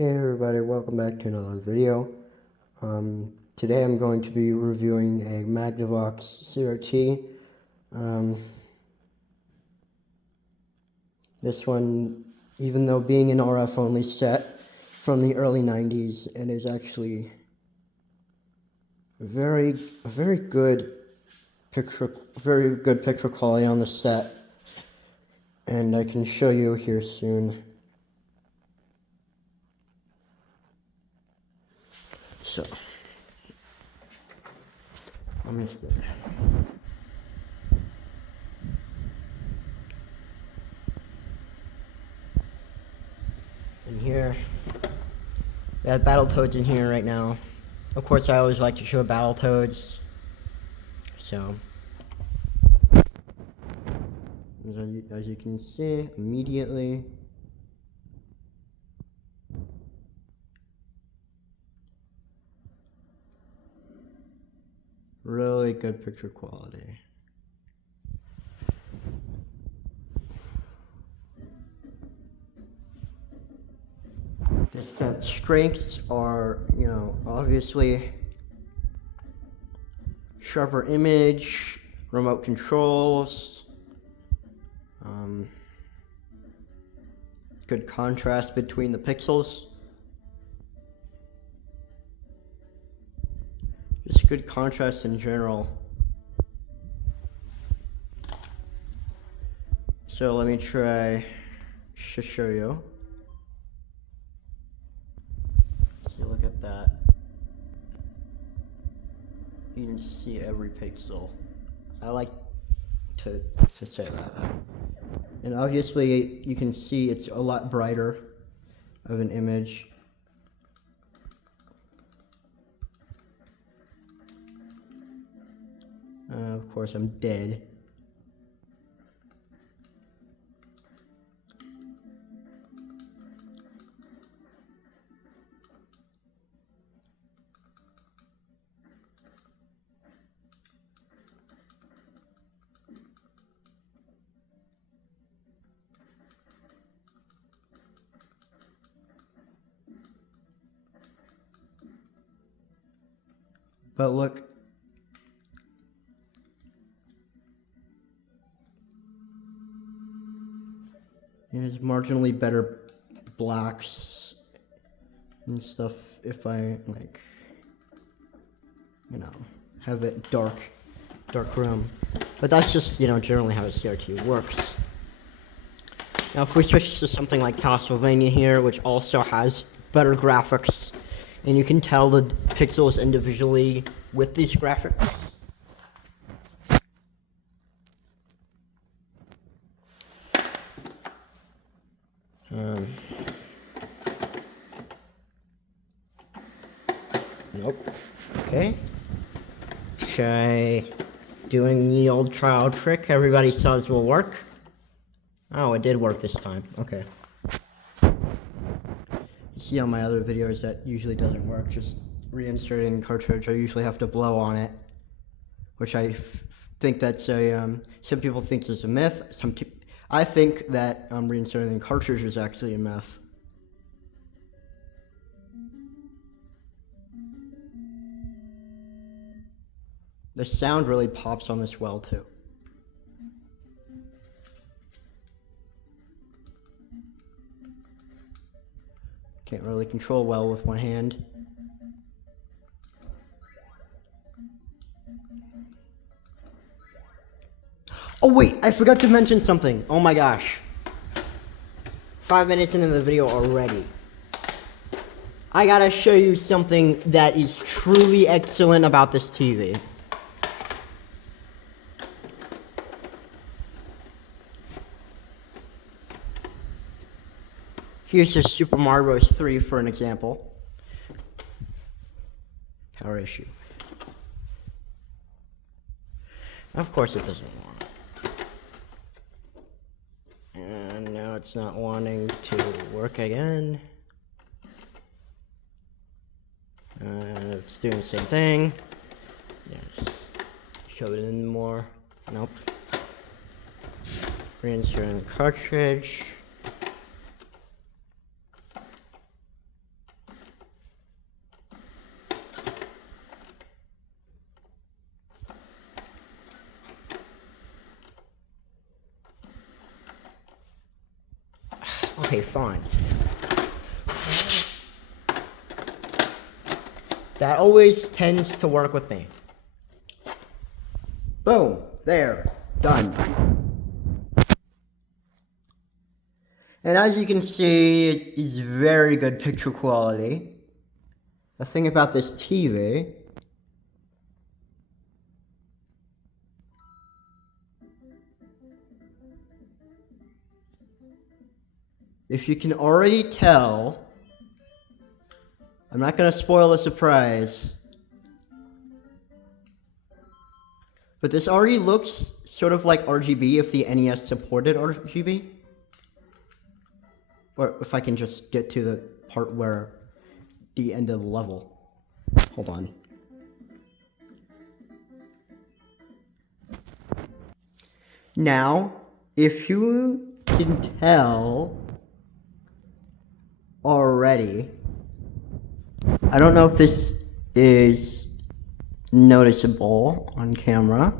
Hey everybody, welcome back to another video. Today I'm going to be reviewing a Magnavox CRT. This one, even though being an RF only set from the early 90s, it is actually a very good picture quality on the set, and I can show you here soon. So, let me see. In here, we have Battletoads in here right now. Of course, I always like to show Battletoads. So, as you can see, immediately. Really good picture quality. The strengths are, obviously sharper image, remote controls, good contrast between the pixels. Just good contrast in general. So let me try to show you. So look at that. You can see every pixel. I like to say that. And obviously you can see it's a lot brighter of an image. Of course, I'm dead. But look. There's marginally better blacks and stuff if I have it dark room. But that's just, generally how a CRT works. Now if we switch to something like Castlevania here, which also has better graphics, and you can tell the pixels individually with these graphics. Nope. Okay. Try doing the old trial trick everybody says will work. Oh, it did work this time. Okay. You see on my other videos that usually doesn't work. Just reinserting cartridge. I usually have to blow on it, which I think that's a some people think is a myth. I think that reinserting the cartridge is actually a myth. The sound really pops on this well too. Can't really control well with one hand. Oh wait, I forgot to mention something. Oh my gosh. 5 minutes into the video already. I gotta show you something that is truly excellent about this TV. Here's just Super Mario Bros. 3 for an example. Power issue. Of course it doesn't want it. And now it's not wanting to work again. And it's doing the same thing. Yes. Shove it in more. Nope. Reinsert in the cartridge. Okay, fine. That always tends to work with me. Boom, there, done. And as you can see, it is very good picture quality. The thing about this TV, if you can already tell, I'm not gonna spoil the surprise, but this already looks sort of like RGB if the NES supported RGB. Or if I can just get to the part where the end of the level. Hold on. Now, if you can tell already, I don't know if this is noticeable on camera.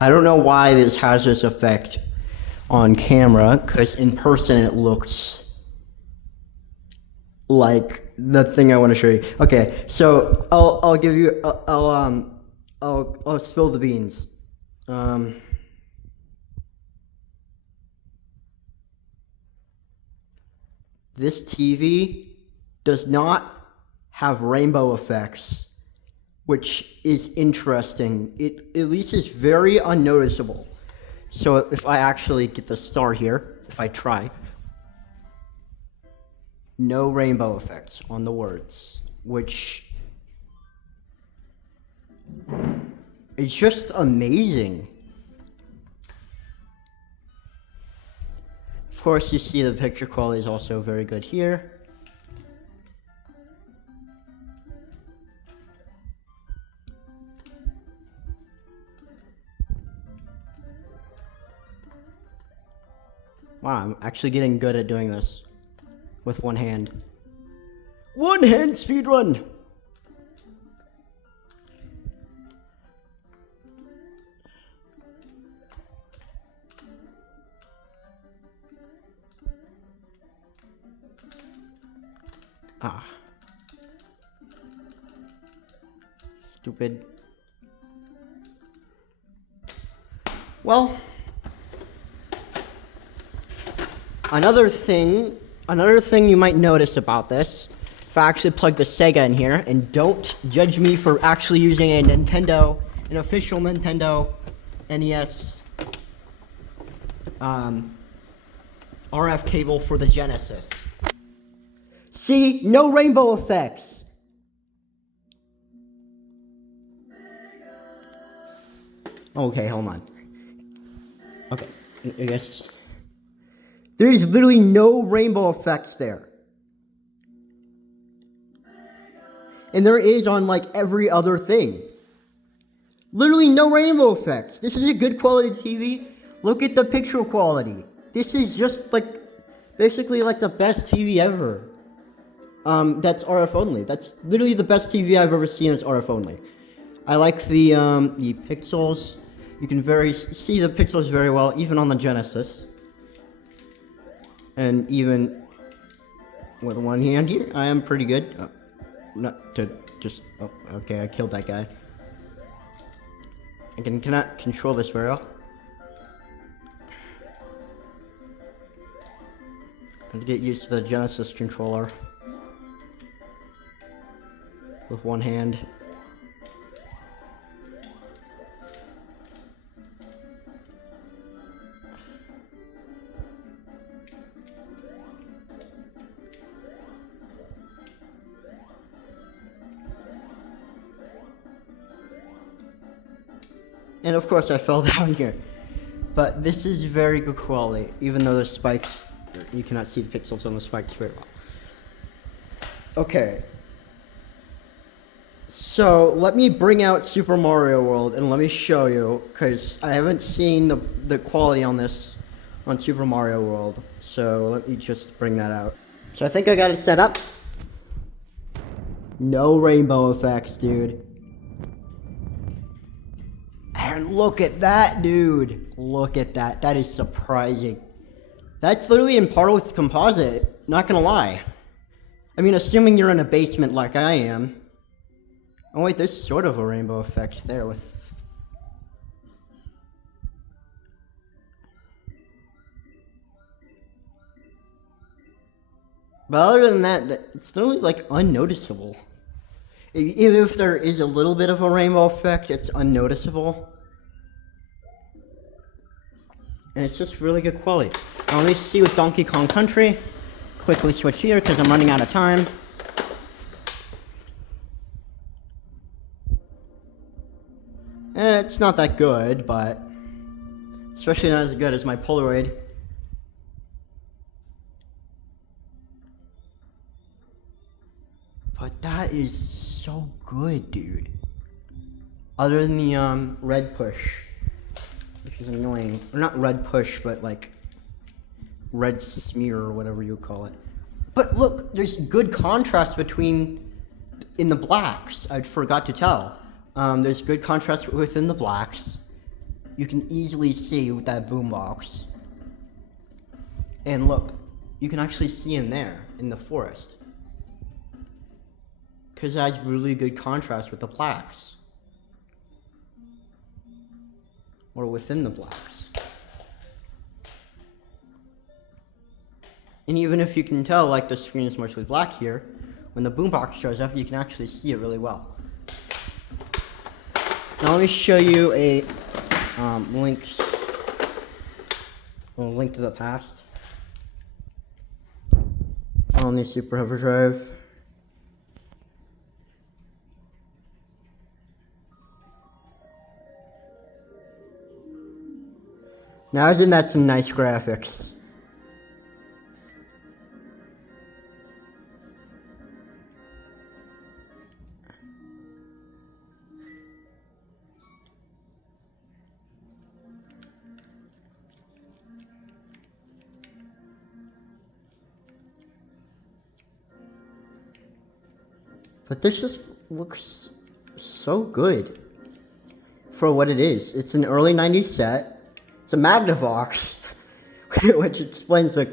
I don't know why this has this effect on camera, because in person it looks like the thing I want to show you. Okay, so I'll give you I'll spill the beans. This TV does not have rainbow effects, which is interesting. It at least is very unnoticeable. So if I actually get the star here, if I try, no rainbow effects on the words, which is just amazing. Of course, you see the picture quality is also very good here. Wow, I'm actually getting good at doing this with one hand. One hand speedrun! Ah. Stupid. Well, another thing you might notice about this, if I actually plug the Sega in here, and don't judge me for actually using a Nintendo, an official Nintendo NES RF cable for the Genesis. See, no rainbow effects. Okay, hold on. Okay, I guess there is literally no rainbow effects there. And there is on like every other thing. Literally no rainbow effects. This is a good quality TV. Look at the picture quality. This is just like basically like the best TV ever. That's RF only. That's literally the best TV I've ever seen. Is RF only. I like the pixels. You can see the pixels very well, even on the Genesis. And even with one hand here, I am pretty good. Not to just. Oh, okay, I killed that guy. I cannot control this very well. I have to get used to the Genesis controller with one hand. And of course I fell down here. But this is very good quality, even though the spikes, you cannot see the pixels on the spikes very well. Okay. So let me bring out Super Mario World and let me show you, because I haven't seen the quality on this on Super Mario World. So let me just bring that out. So I think I got it set up. No rainbow effects, dude. And look at that, dude. Look at that. That is surprising. That's literally in par with composite. Not gonna lie. I mean, assuming you're in a basement like I am. Oh wait, there's sort of a rainbow effect there with... But other than that, it's literally like unnoticeable. Even if there is a little bit of a rainbow effect, it's unnoticeable. And it's just really good quality. Now let me see with Donkey Kong Country. Quickly switch here because I'm running out of time. It's not that good, but especially not as good as my Polaroid. But that is so good, dude. Other than the red push, which is annoying. Or not red push, but like red smear or whatever you call it. But look, there's good contrast between in the blacks. I forgot to tell. There's good contrast within the blacks. You can easily see with that boombox. And look, you can actually see in there, in the forest. Because it has really good contrast with the blacks. Or within the blacks. And even if you can tell, like the screen is mostly black here, when the boombox shows up, you can actually see it really well. Now let me show you a link to the past on the Super Overdrive. Now isn't that some nice graphics? But this just looks so good for what it is. It's an early 90s set. It's a Magnavox, which explains the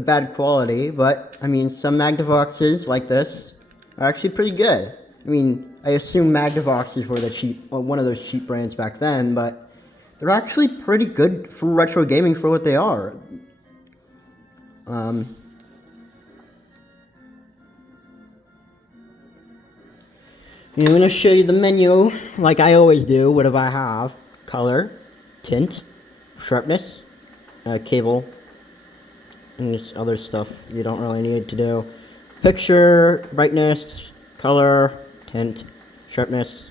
bad quality, but I mean, some Magnavoxes like this are actually pretty good. I mean, I assume Magnavoxes were the cheap, or one of those cheap brands back then, but they're actually pretty good for retro gaming for what they are. I'm going to show you the menu like I always do. What do I have? Color, tint, sharpness, cable, and this other stuff you don't really need to do. Picture, brightness, color, tint, sharpness.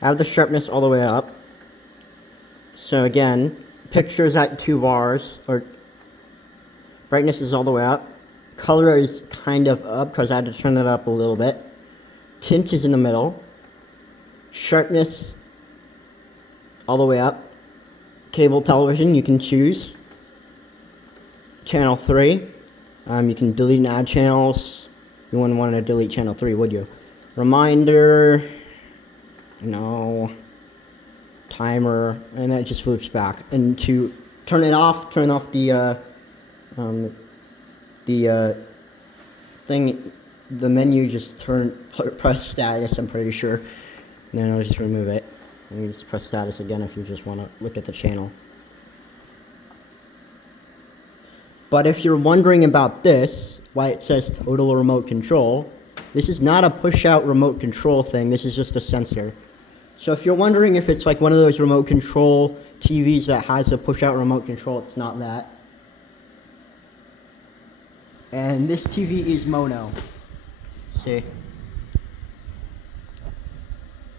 I have the sharpness all the way up. So again, picture is at 2 bars, or brightness is all the way up. Color is kind of up because I had to turn it up a little bit. Tint is in the middle. Sharpness all the way up. Cable television, you can choose. Channel 3. You can delete and add channels. You wouldn't want to delete channel 3, would you? Reminder. No. Timer. And that just loops back. And to turn it off, turn off the thing, the menu, just press status, I'm pretty sure. And then I'll just remove it. And you just press status again if you just want to look at the channel. But if you're wondering about this, why it says total remote control, this is not a push-out remote control thing, this is just a sensor. So if you're wondering if it's like one of those remote control TVs that has a push-out remote control, it's not that. And this TV is mono. See?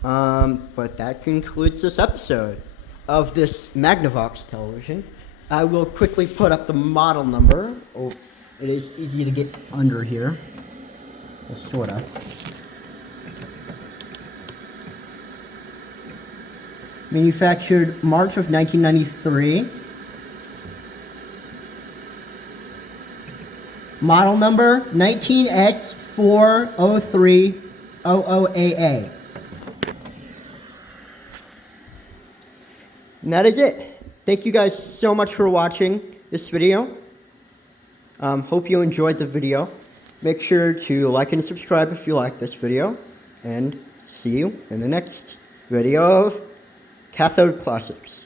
But that concludes this episode of this Magnavox television. I will quickly put up the model number. Oh, it is easy to get under here. Well, sorta. Manufactured March of 1993. Model number 19S403-00AA. And that is it. Thank you guys so much for watching this video. Hope you enjoyed the video. Make sure to like and subscribe if you like this video. And see you in the next video of Cathode Classics.